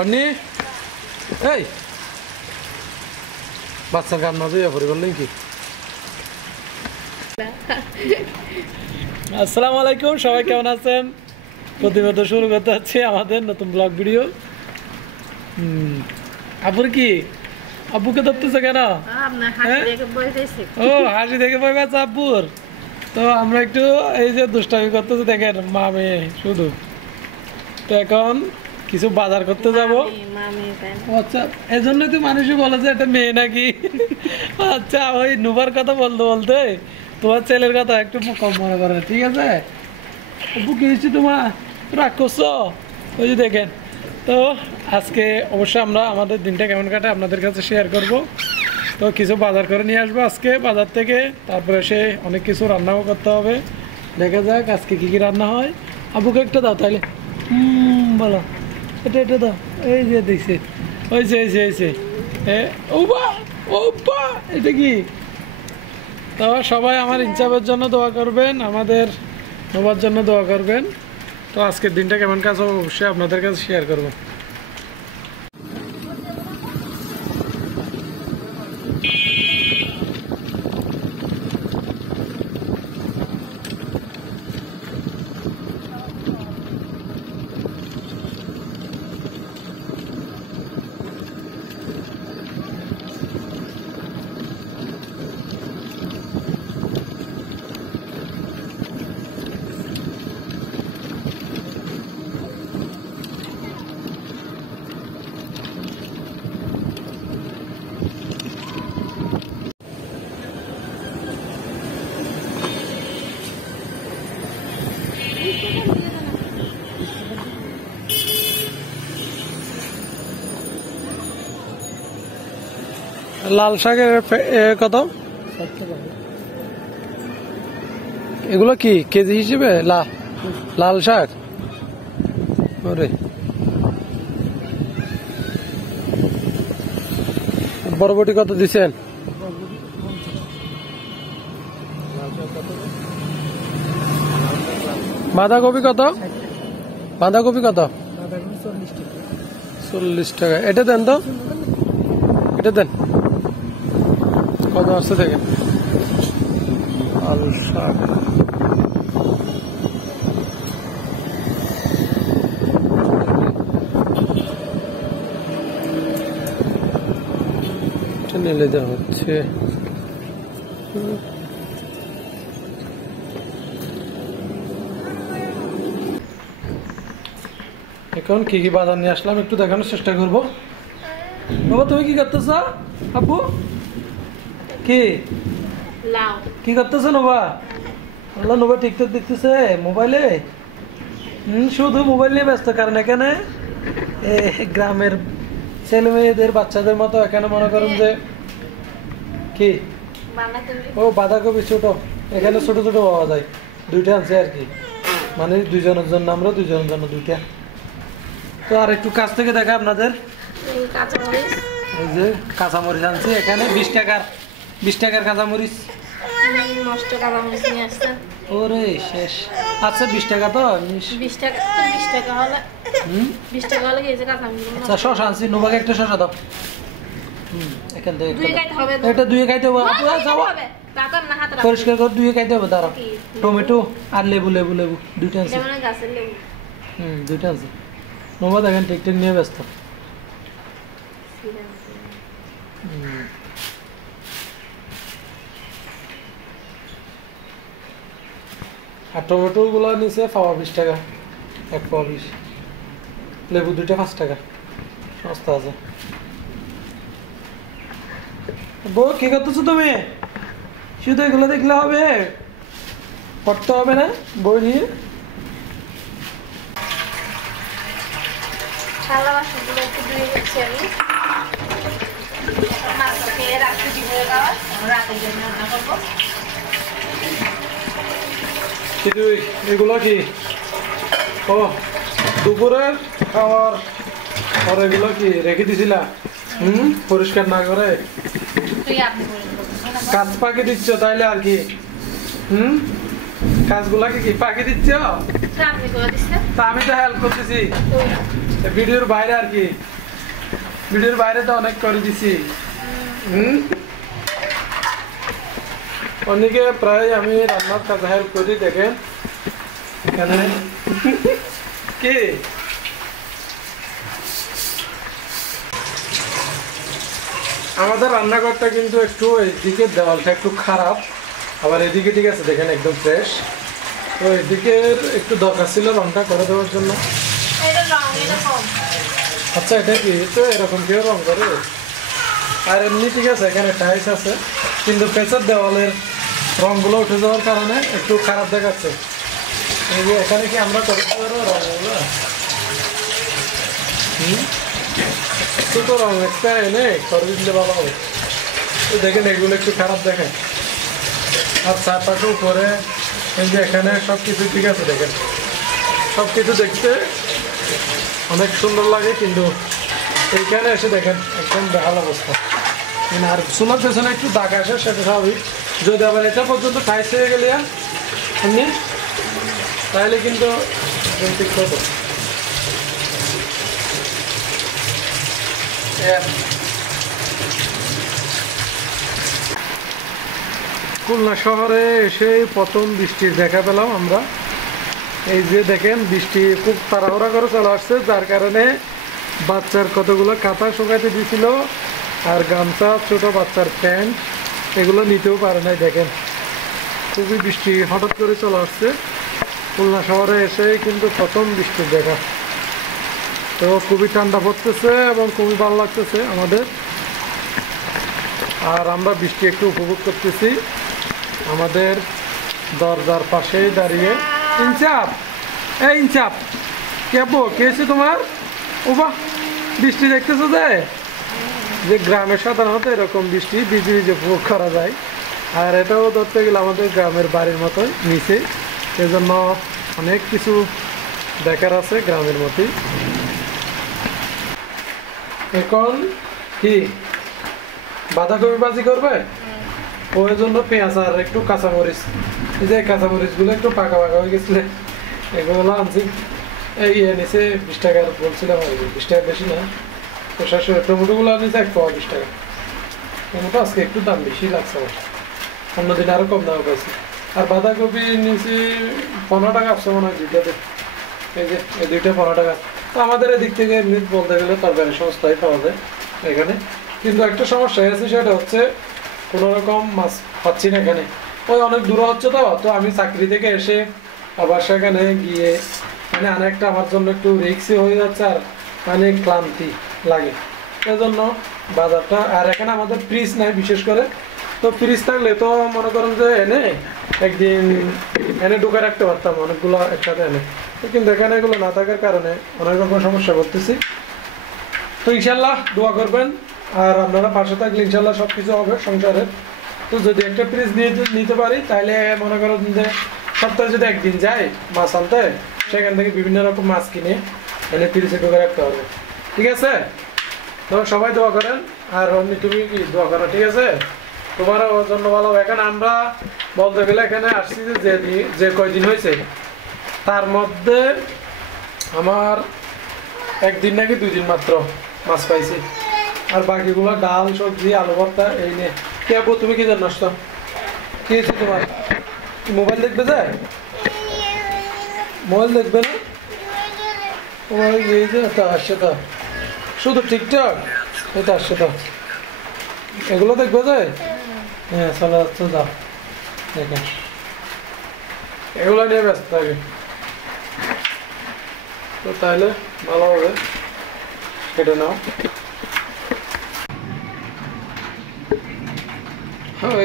পানি এই বাচ্চার গান না দিয়ে পড়ে বললেন কি? আসসালামু আলাইকুম, সবাই কেমন আছেন? প্রতিবেদন শুরু করতে হচ্ছে আমাদের নতুন ব্লগ ভিডিও। আপুর কি আব্বুকে ধরতেছে কেন? ও হাসি দেখে ভয় পাচ্ছে আব্বুর। তো আমরা একটু এই যে দুষ্টামি করতেছে দেখেন মা মেয়ে শুধু। তো এখন কিছু বাজার করতে যাবো। আচ্ছা, এই জন্যই তো মানুষই বলে যে এটা মেয়ে নাকি। আচ্ছা, ওই নুবার কথা বলতে বলতে তোমার ছেলের কথা একটু কম মনে করে, ঠিক আছে? আব্বু কি হয়েছে তোমার, রাগ করছো? ওই যে দেখেন। তো আজকে অবশ্যই আমরা আমাদের দিনটা কেমন কাটে আপনাদের কাছে শেয়ার করব। তো কিছু বাজার করে নিয়ে আসবো আজকে বাজার থেকে, তারপরে সে অনেক কিছু রান্নাও করতে হবে। দেখা যাক আজকে কী কী রান্না হয়। আব্বুকে একটা দাও তাহলে। বলো, এটা দাও। এই যে দেখছি, ওই যে এটা কি? তো সবাই আমার ইনসাফের জন্য দোয়া করবেন, আমাদের নোবার জন্য দোয়া করবেন। তো আজকের দিনটা কেমন কাজ হবে অবশ্যই আপনাদের কাছে শেয়ার করব। লাল শাকের কত? এগুলো কি কেজি হিসেবে? লাল শাক। ওরে, বরবটি কত দিচ্ছেন? বাঁধাকপি কত? বাঁধাকপি কত? 40 টাকা। এটা দেন তো, এটা দেন কত আসছে দেখেন। লাল শাক নিলে দেওয়া হচ্ছে। এখন কি কি বাজার নিয়ে আসলাম একটু দেখানোর চেষ্টা করবো। বাবা তুমি কি করতেছ? আব্বু কি করতেছ? নোবা আল্লাহ, নোবা টিকটক দেখতেছে মোবাইলে। শুধু মোবাইল নিয়ে ব্যস্ত। কারণ এখানে গ্রামের ছেলে মেয়েদের বাচ্চাদের মতো এখানে মনে করুন যে কি ও বাঁধাকপি ছোট, এখানে ছোট ছোট পাওয়া যায়। দুইটা আনছে আর কি, মানে দুইজনের জন্য, আমরা দুইজনের জন্য দুইটা। তো আর একটু কাছ থেকে দেখা আপনাদের। এই যে কাঁচামরিচ আনছি এখানে 20 টাকার কাঁচামরিচ। ওরে শেষ। আচ্ছা 20 টাকা তো? 20 টাকা হলে আচ্ছা শশা আনছি। নোবাকে একটা শশা দাও। এখান থেকে এটা দুয়ে খাইতে হবে। পরিষ্কার করে দুয়ে খাইতে হবে। দাঁড়াও, টমেটো আর লেবু দুইটা আনছি। দুইটা আনছি। নোবা দেখেন টিকটক নিয়ে ব্যস্ত। আর টমেটো গুলো নিচে পাওয়া 20 টাকা, 1 পাওয়া 20। লেবু দুইটা 5 টাকা, সস্তা আছে। বউ কি করতেছো তুমি? শুধু এগুলো দেখলে হবে? পড়তে হবে না বই নিয়ে? এগুলো কি? ও দুপুরের খাওয়ার আর এগুলো কি রেখে দিছিলা? পরিষ্কার না করে কাজ পাকি দিচ্ছ তাইলে আর কি? কাজগুলাকে কি পাকি দিচ্ছ? তা আমি তো হেল্প করতেছি। ভিডিওর বাইরে আর কি, ভিডিওর বাইরে তো অনেক করে দিছি। অনেকে প্রায় আমি রান্নার কাজে হেল্প করি। দেখেন এখানে কি আমাদের রান্নাঘরটা কিন্তু একটু এইদিকে দেওয়ালটা একটু খারাপ, আবার এদিকে ঠিক আছে দেখেন একদম ফ্রেশ। তো এদিকে একটু দরকার ছিল রংটা করে দেওয়ার জন্য। আচ্ছা এটা কি তো এরকম কেউ রং করে? আর এমনি ঠিক আছে এখানে টাইলস আছে, কিন্তু পেছার দেওয়ালের রংগুলো উঠে যাওয়ার কারণে একটু খারাপ দেখাচ্ছে। এই যে এখানে কি আমরা করতে পারবো রংগুলো? তো রং একটা এনে করে দিলে ভালো হবে। তো দেখেন এগুলো একটু খারাপ দেখায়। আর চারপাশে উপরে এই যে এখানে সব কিছু ঠিক আছে দেখেন, সব কিছু দেখতে অনেক সুন্দর লাগে, কিন্তু এইখানে এসে দেখেন একদম বেহাল অবস্থা। মানে আর চুলার পেছনে একটু দাগ আসে, সেটা স্বাভাবিক। যদি আবার এটা পর্যন্ত টাইস হয়ে গেলে এমনি তাহলে কিন্তু ঠিক হতো। খুলনা শহরে এসে প্রথম বৃষ্টির দেখা পেলাম আমরা। এই যে দেখেন বৃষ্টি খুব তাড়াহুড়া করে চলে আসছে, যার কারণে বাচ্চার কতগুলো কাঁথা শুকাইতে দিয়েছিল আর গামছা, ছোট বাচ্চার প্যান্ট এগুলো নিতেও পারে নাই। দেখেন খুবই বৃষ্টি হঠাৎ করে চলে আসছে খুলনা শহরে এসে, কিন্তু প্রথম বৃষ্টির দেখা। তো খুবই ঠান্ডা পড়তেছে এবং খুবই ভালো লাগতেছে আমাদের। আর আমরা বৃষ্টি একটু উপভোগ করতেছি আমাদের দরজার পাশেই দাঁড়িয়ে। ইনচাপ, এই ইনচাপ কেবো কেছে তোমার? ও বাহ, বৃষ্টি দেখতেছো যে গ্রামে সাধারণত এরকম বৃষ্টি ভিজে ভিজে উপভোগ করা যায়। আর এটাও ধরতে গেলে আমাদের গ্রামের বাড়ির মতো নিচে, সেজন্য অনেক কিছু দেখার আছে গ্রামের মতোই। এখন কি বাঁধাকপি ভাজি করবে? ওই জন্য পেঁয়াজ আর একটু কাঁচামরিচ, এই যে কাঁচামরিচগুলো একটু পাকা পাকা হয়ে গেছিলে, এগুলো আনছি। এই নিচে 20 টাকার বলছিলাম, 20 টাকা বেশি না। তো শাশুড়ি টমেটোগুলো আনিছে 1 টাকা। টমেটো আজকে একটু দাম বেশি লাগছে আমার, অন্যদিন আরো কম দাম পাইছি। আর বাঁধাকপি নিচে 15 টাকা আসছে মনে হয় দুইটাতে। এই যে এই দুইটা 15 টাকা। তো আমাদের এদিক থেকে এমনি বলতে গেলে তরকারি সস্তায় পাওয়া যায় এখানে। কিন্তু একটা সমস্যা হয়েছে, সেটা হচ্ছে কোনো রকম মাছ পাচ্ছি না এখানে। ওই অনেক দূর হচ্ছে, তো আমি চাকরি থেকে এসে আবার সেখানে গিয়ে মানে অনেকটা আমার জন্য একটু রিস্কি হয়ে যাচ্ছে, আর অনেক ক্লান্তি লাগে। সেই জন্য বাজারটা, আর এখানে আমাদের ফ্রিজ নাই বিশেষ করে। তো ফ্রিজ থাকলে তো মনে করেন যে এনে একদিন এনে ঢুকে রাখতে পারতাম অনেকগুলো একসাথে এনে, কিন্তু এখানে এগুলো না থাকার কারণে অনেক রকম সমস্যা করতেছি। তো ইনশাল্লাহ দোয়া করবেন, আর আপনারা পাশে থাকলে ইনশাল্লাহ সব কিছু হবে সংসারের। তো যদি একটা ফ্রিজ নিতে পারি, তাহলে মনে করেন যে সপ্তাহে যদি একদিন যাই মাছ আনতে, সেখান থেকে বিভিন্ন রকম মাছ কিনে এনে ফ্রিজে ঢুকে রাখতে হবে। ঠিক আছে? তো সবাই দোয়া করেন, আর অমনি তুমি কি দোয়া করো, ঠিক আছে? তোমারও জন্য ভালো। এখানে আমরা বলতে গেলে এখানে আসছি যে কয়দিন হয়েছে, তার মধ্যে আমার একদিন নাকি 2 দিন মাত্র মাছ পাইছি, আর বাকিগুলো ডাল, সবজি, আলু ভর্তা এই নিয়ে। কে আপু তুমি কি জানো আসতো? কি হয়েছে তোমার? মোবাইল দেখবে যায়? মোবাইল দেখবে না তোমার? এই যে এটা আসছে, তো শুধু টিকটক এটা আসছে, তো এগুলো দেখবে যায়? হ্যাঁ চলে যাচ্ছে, যাও দেখেন এগুলো নিয়ে ব্যস্ত থাকে। তো তাহলে ভালো হবে, কেটে নাও।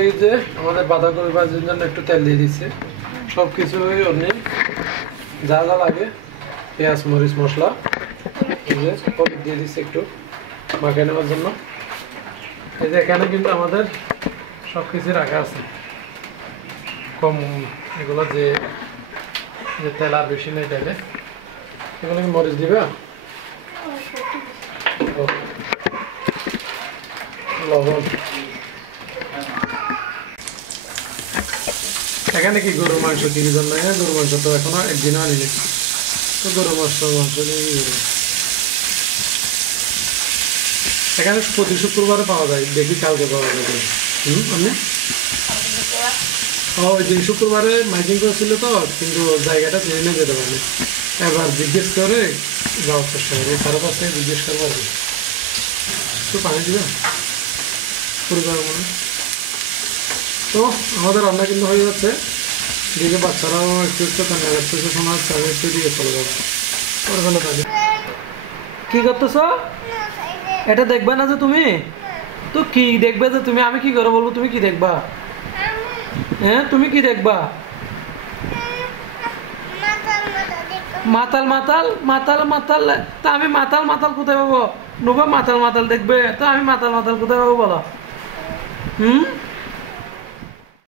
এই যে আমাদের বাঁধাকপি ভাজির জন্য একটু তেল দিয়ে দিচ্ছে, সব কিছু অন্য যা যা লাগে, পেঁয়াজ, মরিচ, মশলা, এই যে হলুদ দিয়ে দিচ্ছে একটু মাখিয়ে নেওয়ার জন্য। এই যে এখানে কিন্তু আমাদের সব কিছু রাখা আছে কম, এগুলো যে তেল আর বেশি নেই, তাইলে এগুলো কি মরিচ দিবে, লবণ। এখানে কি গরুর মাংস কি জন্য? গরুর মাংস তো এখনো একদিনও আনিনি, তো গরুর মাংস নিয়ে এখানে প্রতি শুক্রবারে পাওয়া যায়, দেখি কালকে পাওয়া যাবে। আপনি ওই দিন শুক্রবারে মাইকিং করেছিল তো, কিন্তু জায়গাটা জেনে নিয়ে যেতে পারেনি। এবার জিজ্ঞেস করে যাওয়ার চেষ্টা করি, কারো কাছ থেকে জিজ্ঞেস করবো আর কি। একটু পানি দিবেন পরিবার মনে। তো আমাদের রান্না কিন্তু হয়ে যাচ্ছে, দিকে বাচ্চারাও একটু একটু কান্না করতেছে, শোনা যাচ্ছে। আমি একটু দিকে চলে যাবো, পরে ফেলে থাকি। কি করতেছ? এটা দেখবে না যে তুমি? তো কি দেখবে যে তুমি? আমি কি করে বলবো তুমি কি দেখবা? হ্যাঁ তুমি কি দেখবা? মাতাল মাতাল মাতাল মাতাল। তা আমি মাতাল মাতাল কোথায় পাবো? নুবা মাতাল মাতাল দেখবে, তো আমি মাতাল মাতাল কোথায় পাবো বলো?